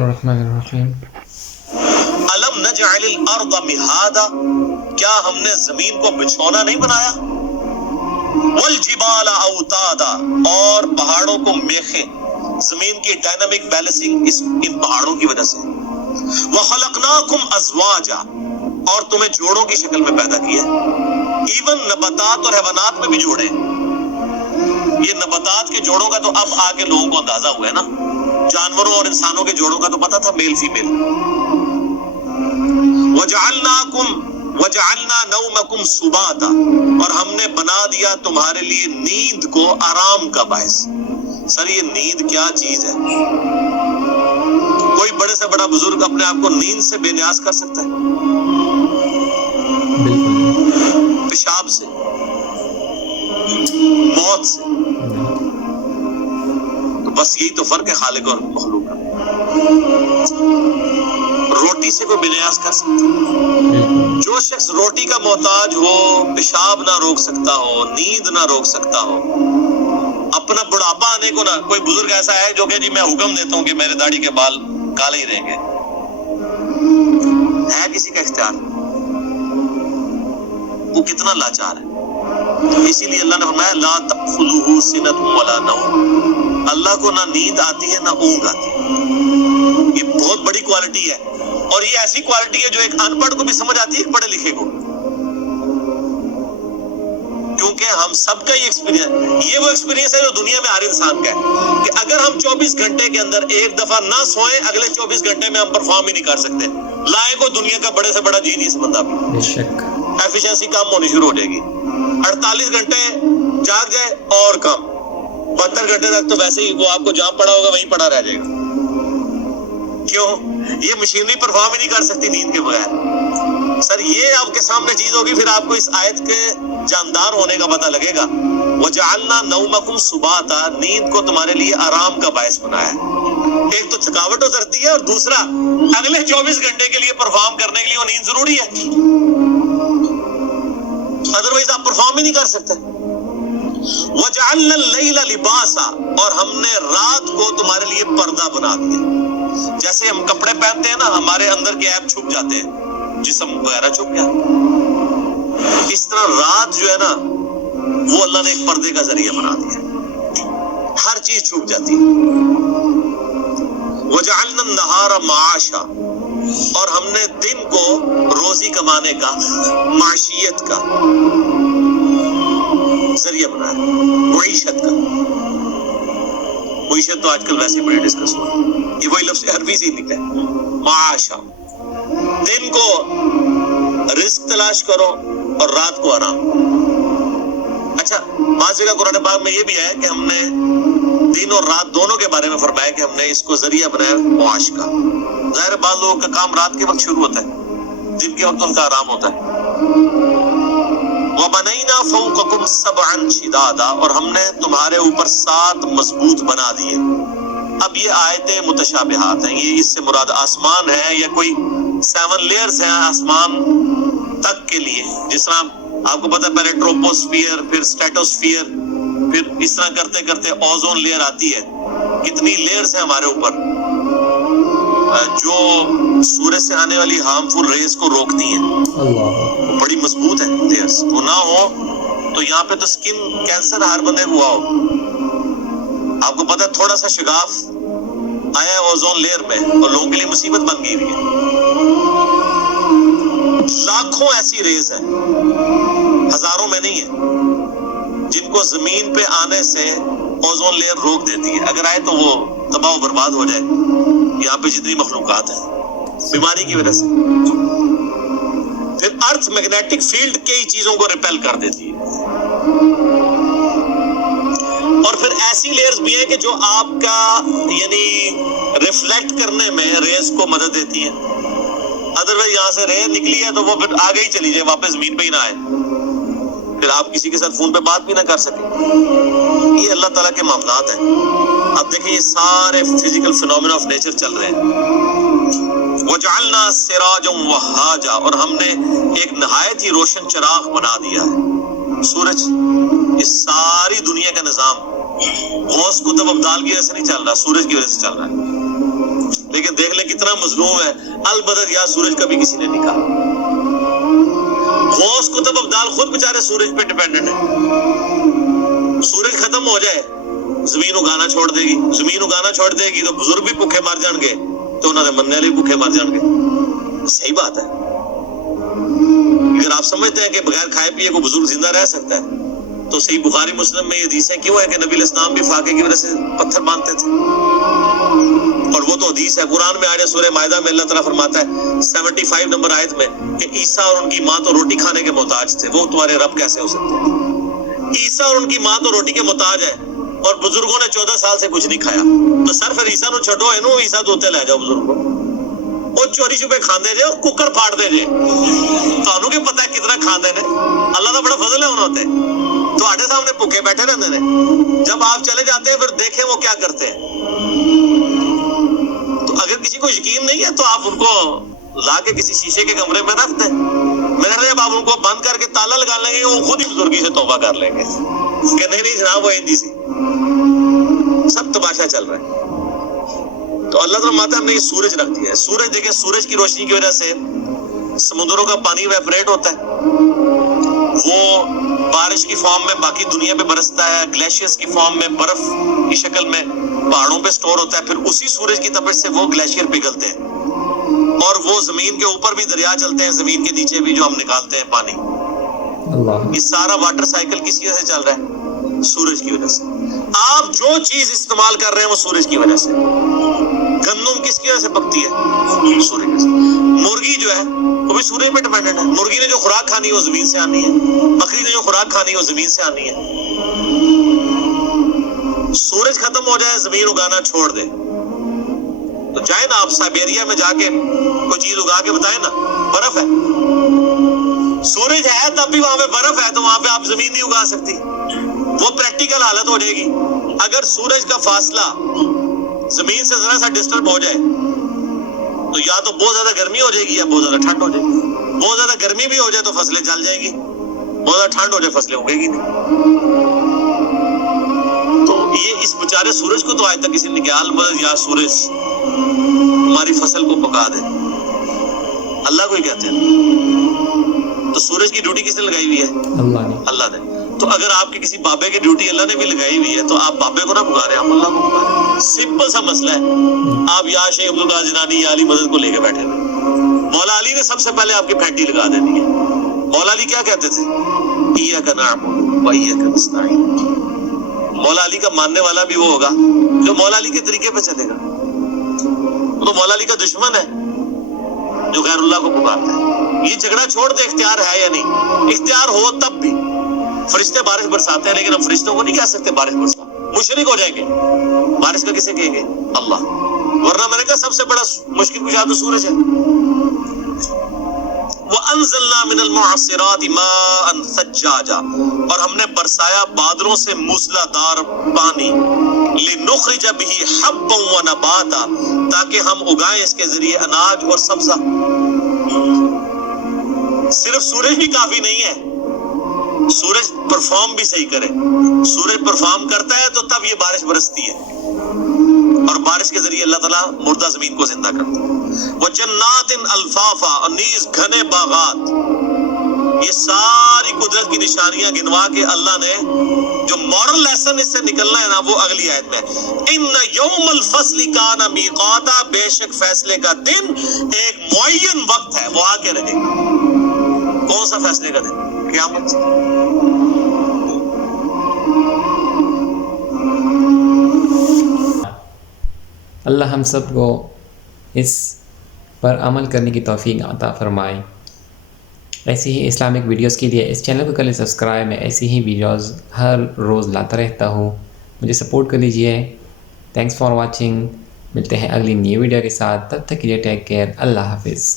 الرحمن الرحیم الم نجعل الارض مہادا، کیا ہم نے زمین کو بچھونا نہیں بنایا؟ والجبال اوتادا، اور پہاڑوں کو میخیں، زمین کی ڈائنامک بیلنسنگ ان پہاڑوں کی وجہ سے۔ وخلقناکم ازواجا، اور تمہیں جوڑوں کی شکل میں پیدا کیا۔ ایون نباتات اور حیوانات میں بھی جوڑے، یہ نباتات کے جوڑوں کا تو اب آگے لوگوں کو اندازہ ہوا ہے نا، جانوروں اور انسانوں کے جوڑوں کا تو پتہ تھا، میل فیمیل۔ وجعلنا نومکم سباتا، اور ہم نے بنا دیا تمہارے لیے نیند کو آرام کا باعث۔ سر یہ نیند کیا چیز ہے؟ کوئی بڑے سے بڑا بزرگ اپنے آپ کو نیند سے بے نیاز کر سکتا ہے؟ پیشاب سے، موت سے، تو بس یہی تو فرق ہے خالق اور مخلوق کا۔ روٹی سے کوئی بے نیاز کر سکتا ہے؟ جو شخص روٹی کا محتاج ہو، پیشاب نہ روک سکتا ہو، نیند نہ روک سکتا ہو، اپنا بڑھاپا آنے کو نہ، کوئی بزرگ ایسا ہے جو کہ جی میں حکم دیتا ہوں کہ میرے داڑھی کے بال کالے ہی رہیں گے، ہے کسی کا اختیار؟ وہ کتنا لاچار ہے۔ اسی لیے اللہ نے فرمایا لا تأخذہ سنۃ ولا نوم، اللہ کو نہ نیند آتی ہے نہ اونگ آتی ہے۔ یہ بہت بڑی کوالٹی ہے، اور یہ ایسی کوالٹی ہے جو ایک ان پڑھ کو بھی سمجھ آتی ہے، ایک پڑھے لکھے کو، کیونکہ ہم سب کا یہ ایکسپیرینس، یہ وہ ایکسپیرینس ہے جو دنیا میں ہر انسان کا ہے، کہ اگر ہم 24 گھنٹے کے اندر ایک دفعہ نہ سوئیں، اگلے 24 گھنٹے میں ہم پرفارم ہی نہیں کر سکتے۔ لائے کو دنیا کا بڑے سے بڑا جینیس بندہ بھی، بے شک ایفیشنسی کم ہونی شروع ہو جائے گی۔ 48 گھنٹے جاگ جائے اور کم، 72 گھنٹے تک تو ویسے ہی وہ آپ کو جہاں پڑا ہوگا وہیں پڑا رہ جائے گا۔ کیوں؟ یہ مشینری پرفارم ہی نہیں کر سکتی نیند کے بغیر۔ سر یہ آپ کے سامنے چیز ہوگی، پھر آپ کو اس آیت کے جاندار ہونے کا پتہ لگے گا۔ وجعلنا نومکم سباتا، نیند کو تمہارے لیے آرام کا باعث بنایا ہے۔ ایک تو تھکاوٹ اترتی ہے، اور دوسرا اگلے 24 گھنٹے کے لیے پرفارم کرنے کے لیے وہ نیند ضروری ہے، ادروائز آپ پرفارم ہی نہیں کر سکتے۔ وجعلنا اللیل لباسا، اور ہم نے رات کو تمہارے لیے پردہ بنا دیا۔ جیسے ہم کپڑے پہنتے ہیں نا، ہمارے اندر کے عیب چھپ جاتے ہیں، جسم وغیرہ چھپ گیا، اس طرح رات جو ہے نا وہ اللہ نے ایک پردے کا ذریعہ بنا دیا، ہر چیز چھپ جاتی ہے۔ وجعلنا النہار معاشا، اور ہم نے دن کو روزی کمانے کا، معیشت کا ذریعہ بنایا، معیشت کا۔ معیشت تو آج کل ویسے بڑی ڈسکس ہو رہی ہے، یہ وہی لفظ عربی سے ہی نکلا ہے، معاشا۔ دن کو رزق تلاش کرو اور رات کو آرام۔ اچھا، بعض جگہ قرآن پاک میں یہ بھی ہے کہ ہم نے دن اور رات دونوں کے بارے میں فرمایا کہ ہم نے اس کو ذریعہ بنایا معاش کا۔ ظاہر بعض لوگوں کا کام رات کے وقت شروع ہوتا ہے، دن کے وقت ان کا آرام ہوتا ہے۔ وَبَنَيْنَا فَوْقَكُمْ سَبْعًا شِدَادًا، اور ہم نے تمہارے اوپر 7 مضبوط بنا دیے۔ اب یہ آیتیں متشابہات ہیں، یہ اس سے مراد آسمان ہے یا کوئی 7 لیئرز ہیں آسمان تک کے لیے، جس طرح آپ کو پتہ ہے پہلے ٹروپوسفیئر، پھر اسٹیٹوسفیئر، پھر اس طرح کرتے کرتے اوزون لیئر آتی ہے۔ کتنی لیئرز ہیں ہمارے اوپر جو سورج سے آنے والی ہارمفل ریز کو روکتی ہیں، وہ بڑی مضبوط ہے لیئرز۔ وہ نہ ہو تو یہاں پہ تو سکن کینسر ہر بندے کو ہوا ہو۔ آپ کو پتہ ہے تھوڑا سا شگاف آیا ہے اوزون لیئر میں اور لوگوں کے لیے مصیبت بن گئی ہوئی ہے۔ لاکھوں ایسی ریز ہیں، ہزاروں میں نہیں ہے، جن کو زمین پہ آنے سے اوزون لیئر روک دیتی ہے، اگر آئے تو وہ تباہ و برباد ہو جائے یہاں پہ جتنی مخلوقات ہیں بیماری کی وجہ سے۔ پھر ارتھ میگنیٹک فیلڈ کئی چیزوں کو ریپیل کر دیتی ہے، اور پھر ایسی لیئرز بھی ہیں کہ جو آپ کا یعنی ریفلیکٹ کرنے میں ریز کو مدد دیتی ہیں۔ ادروائز یہاں سے ریز نکلی ہے تو وہ پھر آگے ہی چلی جائے، واپس زمین پہ ہی نہ آئے، پھر آپ کسی کے ساتھ فون پہ بات بھی نہ کر سکیں۔ یہ اللہ تعالیٰ کے معاملات ہیں۔ اب دیکھیں یہ سارے فزیکل فینومینا آف نیچر چل رہے ہیں۔ وجعلنا سراجا وہاجا، اور ہم نے ایک نہایت ہی روشن چراغ بنا دیا ہے، سورج۔ اس ساری دنیا کا نظام غوث قطب ابدال کی وجہ سے نہیں چل رہا، سورج کی وجہ سے چل رہا ہے۔ لیکن دیکھ اتنا مظلوم ہے. البدر یا سورج کبھی کسی نے نہیں کہا. غوث قطب ابدال خود بیچارے سورج پہ ڈیپینڈنٹ ہے. سورج ختم ہو جائے زمین اگانا چھوڑ دے گی. زمین اگانا چھوڑ دے گی تو بزرگ بھی بھوکے مر جان گے, تو انہوں نے مننے والے بھی بھوکے مر جان گے. صحیح بات ہے. اگر آپ سمجھتے ہیں کہ بغیر کھائے پیے کو بزرگ زندہ رہ سکتا ہے, تو صحیح بخاری مسلم میں یہ حدیثیں کیوں ہے کہ نبی علیہ السلام بھی فاقے کی وجہ سے پتھر باندھتے تھے؟ اور وہ تو حدیث ہے. قرآن میں آیت سورہ مائدہ میں اللہ تعالیٰ فرماتا ہے 75 نمبر آیت میں کہ عیسیٰ اور ان کی ماں تو روٹی کھانے کے محتاج تھے, وہ تمہارے رب کیسے ہو سکتے ہیں؟ عیسیٰ اور ان کی ماں تو روٹی کے محتاج ہے, اور بزرگوں نے 14 سال سے کچھ نہیں کھایا. تو سر پھر عیسیٰ نو چھڈو, اینو عیسیٰ دوتے لے جاؤ بزرگوں, وہ چوری چھپے کھاندے جے اور ککر پھاڑ دے جے. تانوں کی پتہ ہے کتنا کھاندے نے, اللہ کا بڑا فضل ہے انہوں تے. تو آٹے سامنے بھوکے بیٹھے رہتے ہیں, جب آپ چلے جاتے ہیں پھر دیکھیں وہ کیا کرتے ہیں. تو اگر کسی کو یقین نہیں ہے تو آپ ان کو لا کے کسی شیشے کے کمرے میں رکھ دیں. میں نے جب آپ ان کو بند کر کے تالا لگا لیں گے, وہ خود ہی بزرگی سے توبہ کر لیں گے کہ نہیں جناب وہ ہندی سی. سب تماشا چل رہا ہے. تو اللہ تعالیٰ ماتا نے یہ سورج رکھ دیا ہے. سورج دیکھیں, سورج کی روشنی کی وجہ سے سمندروں کا پانی ویپریٹ ہوتا ہے, وہ بارش کی فارم میں باقی دنیا پہ برستا ہے, گلیشیئرز کی فارم میں برف کی شکل میں پہاڑوں پہ سٹور ہوتا ہے, پھر اسی سورج کی تپش سے وہ گلیشیئر پگھلتے ہیں, اور وہ زمین کے اوپر بھی دریا چلتے ہیں, زمین کے نیچے بھی جو ہم نکالتے ہیں پانی. یہ سارا واٹر سائیکل کس وجہ سے چل رہا ہے؟ سورج کی وجہ سے. آپ جو چیز استعمال کر رہے ہیں وہ سورج کی وجہ سے. گندم کس کی وجہ سے پکتی ہے؟ سورج کی وجہ سے. مرغی جو ہے وہ بھی سورج پہ ڈیپینڈنٹ ہے. مرغی نے جو خوراک کھانی ہے وہ زمین سے آنی ہے, بکری نے جو خوراک کھانی ہے وہ زمین سے آنی ہے. سورج ختم ہو جائے, زمین اگانا چھوڑ دے, تو جائے نا آپ سائبیریا میں جا کے کوئی چیز اگا کے بتائیں نا, برف ہے, سورج ہے تب بھی وہاں پہ برف ہے, تو وہاں پہ آپ زمین نہیں اگا سکتی. وہ پریکٹیکل حالت ہو جائے گی. اگر سورج کا فاصلہ زمین سے ذرا سا ڈسٹرب ہو جائے تو یا تو بہت زیادہ گرمی ہو جائے گی یا بہت زیادہ ٹھنڈ ہو جائے گی. بہت زیادہ گرمی بھی ہو جائے تو فصلیں جل جائیں گی, بہت زیادہ ٹھنڈ ہو جائے فصلیں اگے گی نہیں. تو یہ اس بیچارے سورج کو تو آج تک کسی نے کہا البدر یا سورج ہماری فصل کو پکا دے, اللہ کو ہی کہتے ہیں. تو سورج کی ڈیوٹی کس نے لگائی ہوئی ہے؟ اللہ نے. تو اگر آپ کے کسی بابے کی ڈیوٹی اللہ نے بھی لگائی ہوئی ہے تو آپ بابے کو نہ پکارے, آپ اللہ کو پکارے. سمپل سا مسئلہ ہے. آپ یا شیخ عبدالقادر جیلانی یا علی مدد کو لے کے بیٹھے ہوئے, مولا علی نے سب سے پہلے آپ کی پھینٹی لگا دینی ہے. مولا علی کیا کہتے تھے؟ ایاک نعبد و ایاک نستعین. مولا علی کا ماننے والا بھی وہ ہوگا جو مولا علی کے طریقے پہ چلے گا. تو مولا علی کا دشمن ہے جو غیر اللہ کو پکارتا ہے. یہ جھگڑا چھوڑ دے, اختیار ہے یا نہیں. اختیار ہو تب بھی. فرشتے بارش برساتے ہیں لیکن ہم فرشتوں کو نہیں کہہ سکتے بارش برسا, مشرک ہو جائیں گے. بارش کا کسے کہیں گے؟ اللہ. ورنہ میں نے کہا سب سے بڑا مشکل کشا تو سورج ہے. وَأَنزَلْنَا مِنَ الْمُعَصِّرَاتِ مَاءً ثَجَّاجًا, اور ہم نے برسایا بادلوں سے موسلا دار پانی, لِنُخْرِجَ بِهِ حَبًّا وَنَبَاتًا, تاکہ ہم اگائیں اس کے ذریعے اناج اور سبزہ. صرف سورج بھی کافی نہیں ہے, سورج پرفارم بھی صحیح کرے. سورج پرفارم کرتا ہے تو تب یہ بارش برستی ہے, اور بارش کے ذریعے اللہ تعالیٰ مردہ زمین کو زندہ کرتا ہے. وَجَنَّاتٍ أَلْفَافًا, اور نیز گھنے باغات. یہ ساری قدرت کی نشانیاں گنوا کے اللہ نے جو مورل لیسن اس سے نکلنا ہے نا, وہ اگلی آیت میں. اِنَّ يَوْمَ الْفَصْلِ كَانَ مِيقَاتًا, بے شک فیصلے کا دن ایک معین وقت ہے, وہ آ کے رہے گا. کون سا فیصلے کا دن؟ قیامت. اللہ ہم سب کو اس پر عمل کرنے کی توفیق عطا فرمائے. ایسی ہی اسلامک ویڈیوز کے لیے اس چینل کو کر لیں سبسکرائب. میں ایسی ہی ویڈیوز ہر روز لاتا رہتا ہوں, مجھے سپورٹ کر لیجئے. Thanks for watching. ملتے ہیں اگلی نیو ویڈیو کے ساتھ, تب تک کے لیے ٹیک کیئر. اللہ حافظ.